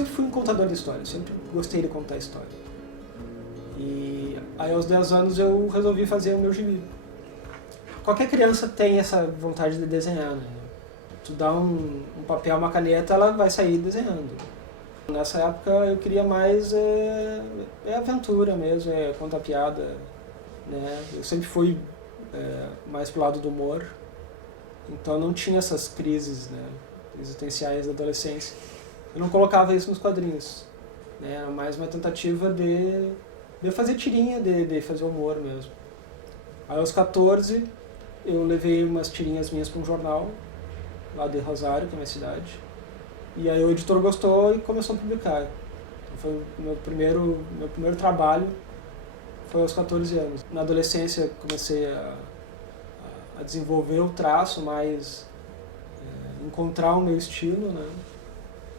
sempre fui um contador de história, sempre gostei de contar história. E aí aos 10 anos eu resolvi fazer o meu gibi. Qualquer criança tem essa vontade de desenhar, né? Tu dá um papel, uma caneta, ela vai sair desenhando. Nessa época eu queria mais aventura mesmo, contar piada, né? Eu sempre fui mais pro lado do humor, então não tinha essas crises, né, existenciais da adolescência. Eu não colocava isso nos quadrinhos, né? Era mais uma tentativa de fazer tirinha, de fazer humor mesmo. Aí aos 14 eu levei umas tirinhas minhas para um jornal, lá de Rosário, que é a minha cidade, e aí o editor gostou e começou a publicar. Então foi o meu primeiro trabalho, foi aos 14 anos. Na adolescência comecei a desenvolver o traço, mais encontrar o meu estilo, né?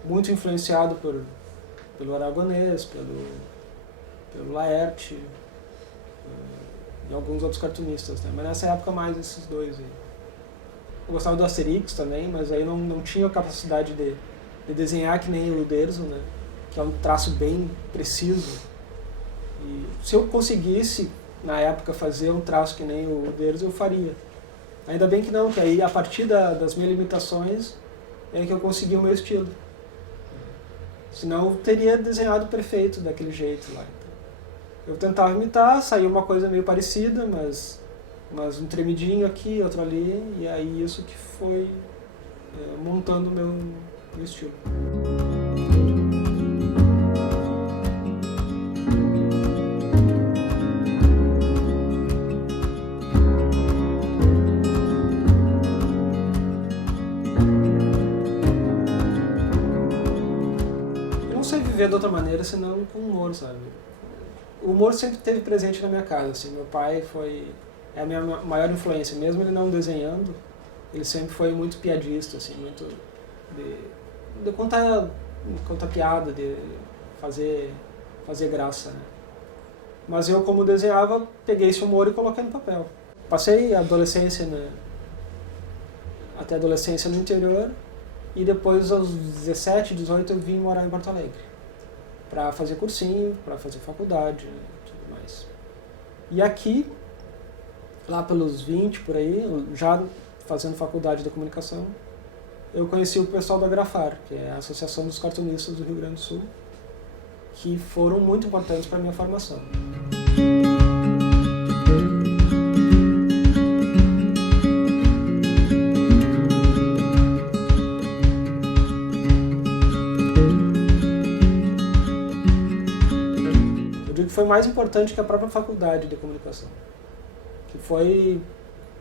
Muito influenciado pelo Aragonês, pelo Laerte e alguns outros cartunistas, né? Mas nessa época mais esses dois aí. Eu gostava do Asterix também, mas aí não tinha a capacidade de desenhar que nem o Uderzo, né? Que é um traço bem preciso. E se eu conseguisse, na época, fazer um traço que nem o Uderzo, eu faria. Ainda bem que não, que aí a partir das minhas limitações é que eu consegui o meu estilo. Senão eu teria desenhado perfeito daquele jeito lá. Eu tentava imitar, saía uma coisa meio parecida, mas um tremidinho aqui, outro ali, e aí isso que foi montando o meu estilo. Eu não sei viver de outra maneira senão com humor, sabe? O humor sempre esteve presente na minha casa, assim. Meu pai é a minha maior influência, mesmo ele não desenhando, ele sempre foi muito piadista, assim, muito de contar piada, de fazer graça, né? Mas eu, como desenhava, peguei esse humor e coloquei no papel. Passei a adolescência, né, até a adolescência no interior, e depois aos 17, 18 eu vim morar em Porto Alegre para fazer cursinho, para fazer faculdade, né, tudo mais. E aqui, lá pelos 20 por aí, já fazendo faculdade de comunicação, eu conheci o pessoal da Grafar, que é a Associação dos Cartunistas do Rio Grande do Sul, que foram muito importantes para a minha formação. Eu digo que foi mais importante que a própria faculdade de comunicação, que foi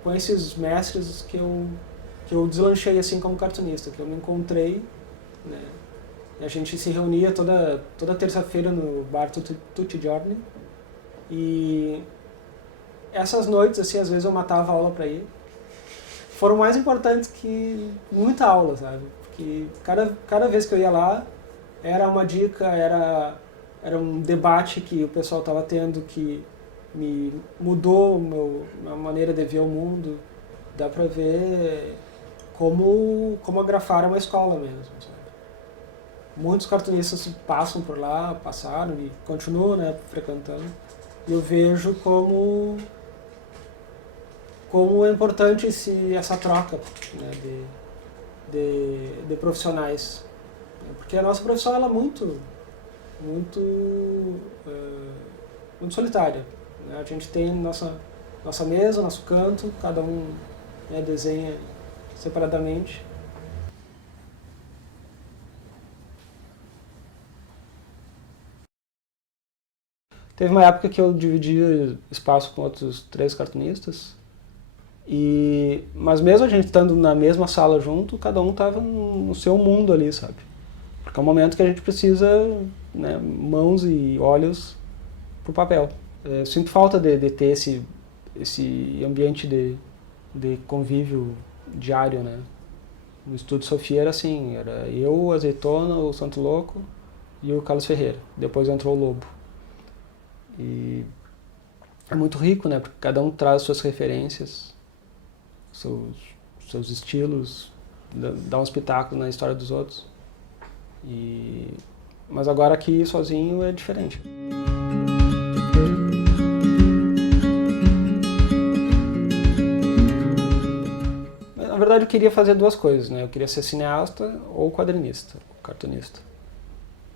com esses mestres que eu deslanchei assim como cartunista, que eu me encontrei, né? A gente se reunia toda terça-feira no bar Tutti Giorni, e essas noites, assim, às vezes eu matava a aula para ir. Foram mais importantes que muita aula, sabe? Porque cada vez que eu ia lá, era uma dica, era um debate que o pessoal estava tendo que me mudou a maneira de ver o mundo. Dá para ver como a Grafar é uma escola mesmo, sabe? Muitos cartunistas passam por lá, passaram e continuam, né, frequentando. E eu vejo como é importante essa troca, né, de profissionais. Porque a nossa profissão ela é muito solitária, né? A gente tem nossa mesa, nosso canto, cada um, né, desenha separadamente. Teve uma época que eu dividi espaço com outros 3 cartunistas, mas mesmo a gente estando na mesma sala junto, cada um estava no seu mundo ali, sabe? Porque é um momento que a gente precisa, né, mãos e olhos pro papel. Eu sinto falta de ter esse ambiente de convívio diário, né? No Estúdio Sofia era assim, era eu, o Azeitona, o Santo Louco e o Carlos Ferreira. Depois entrou o Lobo. E é muito rico, né? Porque cada um traz suas referências, seus estilos, dá um espetáculo na história dos outros. E Mas agora aqui sozinho é diferente. Na verdade eu queria fazer duas coisas, né? Eu queria ser cineasta ou quadrinista, cartunista.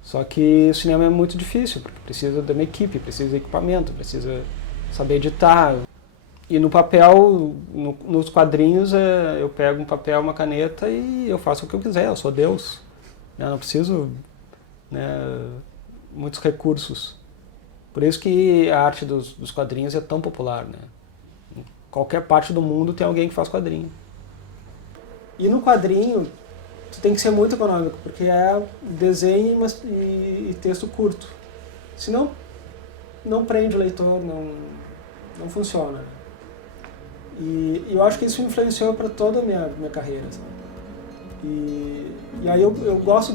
Só que o cinema é muito difícil, porque precisa de uma equipe, precisa de equipamento, precisa saber editar. E no papel, nos quadrinhos, eu pego um papel, uma caneta e eu faço o que eu quiser, eu sou Deus. Eu não preciso, né, muitos recursos. Por isso que a arte dos quadrinhos é tão popular, né? Em qualquer parte do mundo tem alguém que faz quadrinho. E no quadrinho, tu tem que ser muito econômico, porque é desenho e texto curto. Senão, não prende o leitor, não funciona. E eu acho que isso influenciou para toda a minha carreira, sabe? E aí eu gosto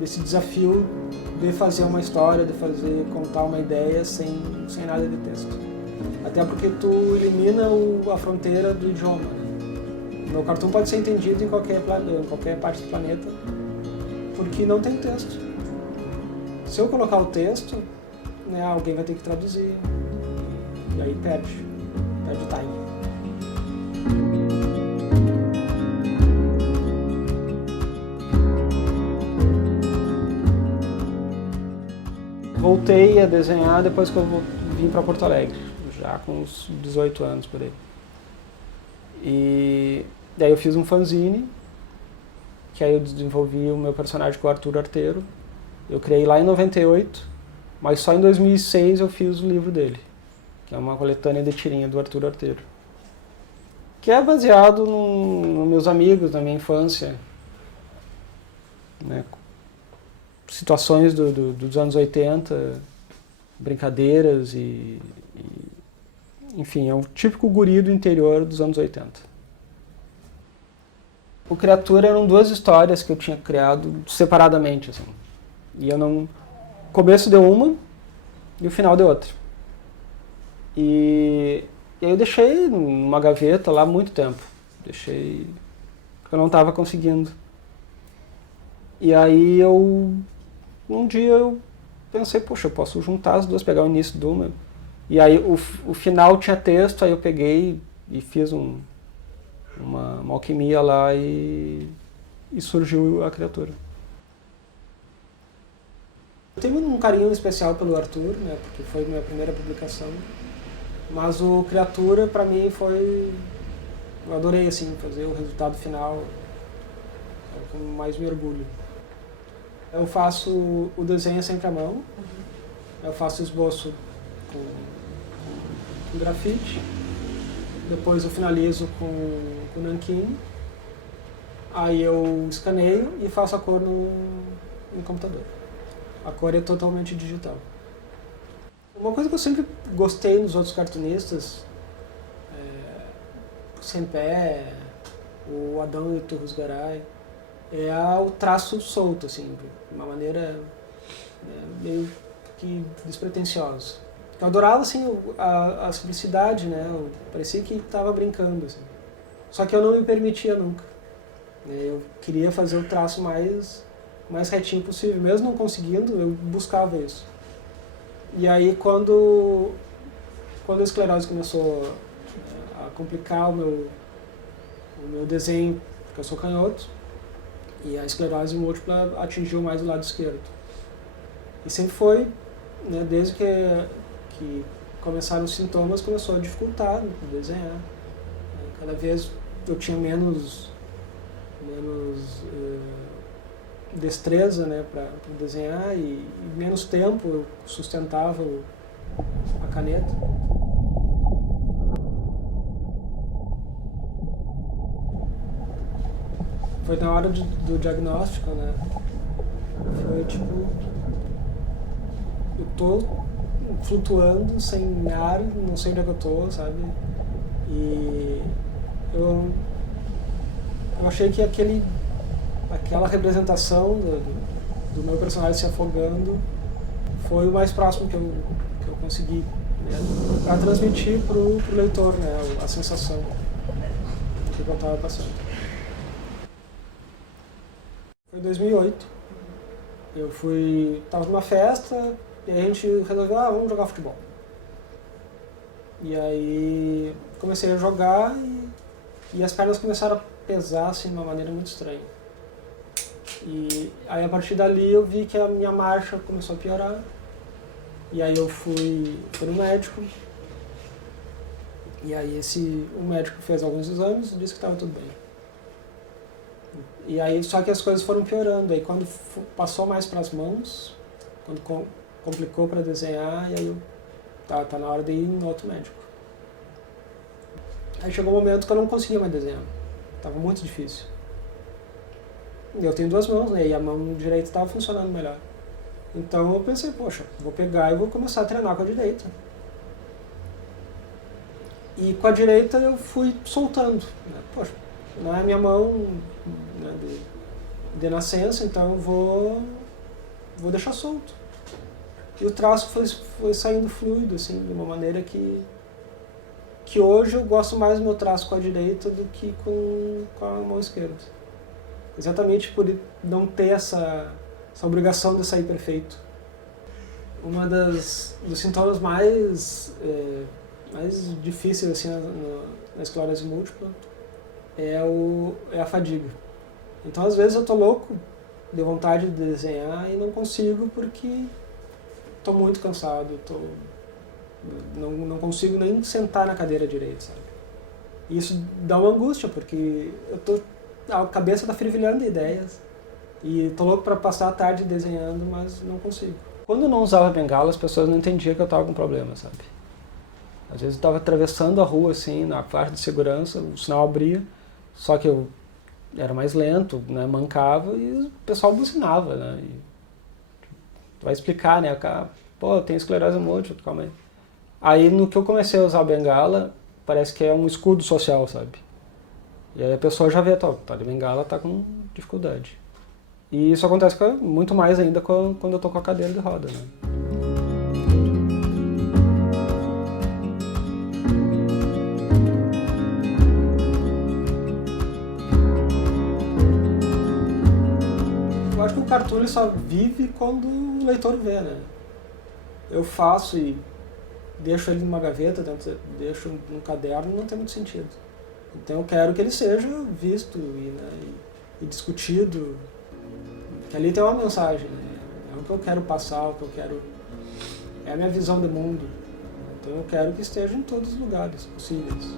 desse desafio de fazer uma história, de contar uma ideia sem nada de texto. Até porque tu elimina a fronteira do idioma, né? O meu cartoon pode ser entendido em qualquer parte do planeta, porque não tem texto. Se eu colocar o texto, né, alguém vai ter que traduzir. E aí perde o time. Voltei a desenhar depois que eu vim para Porto Alegre, já com uns 18 anos por aí. E daí eu fiz um fanzine, que aí eu desenvolvi o meu personagem com o Arthur Arteiro. Eu criei lá em 98, mas só em 2006 eu fiz o livro dele, que é uma coletânea de tirinha do Arthur Arteiro, que é baseado nos meus amigos, na minha infância, né? Situações dos anos 80, brincadeiras enfim, é um típico guri do interior dos anos 80. O Criatura eram duas histórias que eu tinha criado separadamente, assim. E o começo deu uma e o final deu outra. E aí eu deixei numa gaveta lá muito tempo. Deixei porque eu não estava conseguindo. E aí um dia eu pensei, poxa, eu posso juntar as duas, pegar o início de uma. E aí o final tinha texto, aí eu peguei e fiz uma alquimia lá e surgiu a Criatura. Eu tenho um carinho especial pelo Arthur, né, porque foi minha primeira publicação. Mas o Criatura, pra mim, foi... Eu adorei, assim, fazer o resultado final. É o que mais me orgulho. Eu faço o desenho sempre à mão. Eu faço esboço com grafite. Depois eu finalizo com nanquim. Aí eu escaneio e faço a cor no computador. A cor é totalmente digital. Uma coisa que eu sempre gostei nos outros cartunistas, o Sempé, o Adão e Turrusgaray, é o traço solto, assim, de uma maneira meio que despretensiosa. Eu adorava, assim, a simplicidade, né? Parecia que estava brincando, assim. Só que eu não me permitia nunca. Eu queria fazer o traço mais retinho possível. Mesmo não conseguindo, eu buscava isso. E aí, quando a esclerose começou a complicar o meu desenho, porque eu sou canhoto, e a esclerose múltipla atingiu mais o lado esquerdo. E sempre foi, né, desde que começaram os sintomas, começou a dificultar desenhar. Cada vez eu tinha menos destreza, né, para desenhar e menos tempo eu sustentava a caneta. Foi na hora do diagnóstico, né? Foi tipo, eu tô flutuando sem ar, não sei onde é que eu tô, sabe? E eu achei que aquela representação do meu personagem se afogando foi o mais próximo que eu consegui, né, para transmitir pro leitor, né, a sensação do que eu estava passando. Foi em 2008, Tava numa festa e a gente resolveu, vamos jogar futebol. E aí comecei a jogar e as pernas começaram a pesar assim, de uma maneira muito estranha. E aí a partir dali eu vi que a minha marcha começou a piorar. E aí eu fui no médico. E aí o médico fez alguns exames e disse que estava tudo bem. E aí só que as coisas foram piorando. Aí quando passou mais para as mãos, quando complicou para desenhar, e aí eu tá na hora de ir no outro médico. Aí chegou um momento que eu não conseguia mais desenhar. Tava muito difícil. E eu tenho 2 mãos, né? E a mão direita estava funcionando melhor. Então eu pensei, poxa, vou pegar e vou começar a treinar com a direita. E com a direita eu fui soltando. Né? Poxa, não é a minha mão, né, de nascença, então eu vou deixar solto. E o traço foi saindo fluido, assim, de uma maneira que hoje eu gosto mais do meu traço com a direita do que com a mão esquerda. Exatamente por não ter essa obrigação de sair perfeito. Uma dos sintomas mais difíceis assim, na esclerose múltipla é a fadiga. Então, às vezes, eu tô louco de vontade de desenhar e não consigo porque tô muito cansado, não consigo nem sentar na cadeira direito, sabe? E isso dá uma angústia, porque a cabeça tá fervilhando de ideias e tô louco para passar a tarde desenhando, mas não consigo. Quando eu não usava bengala, as pessoas não entendiam que eu tava com problema, sabe? Às vezes eu tava atravessando a rua, assim, na faixa de segurança, o sinal abria, só que eu era mais lento, né, mancava e o pessoal buzinava, né? E vai explicar, né? Pô, eu tenho esclerose múltipla, calma aí. Aí no que eu comecei a usar a bengala, parece que é um escudo social, sabe? E aí a pessoa já vê, tá de bengala, tá com dificuldade. E isso acontece muito mais ainda quando eu tô com a cadeira de roda, né? Eu acho que o cartoon só vive quando o leitor vê, né? Eu faço e deixo ele numa gaveta, deixo num caderno, não tem muito sentido. Então eu quero que ele seja visto e discutido, que ali tem uma mensagem, né? É o que eu quero passar, é a minha visão de mundo. Então eu quero que esteja em todos os lugares possíveis.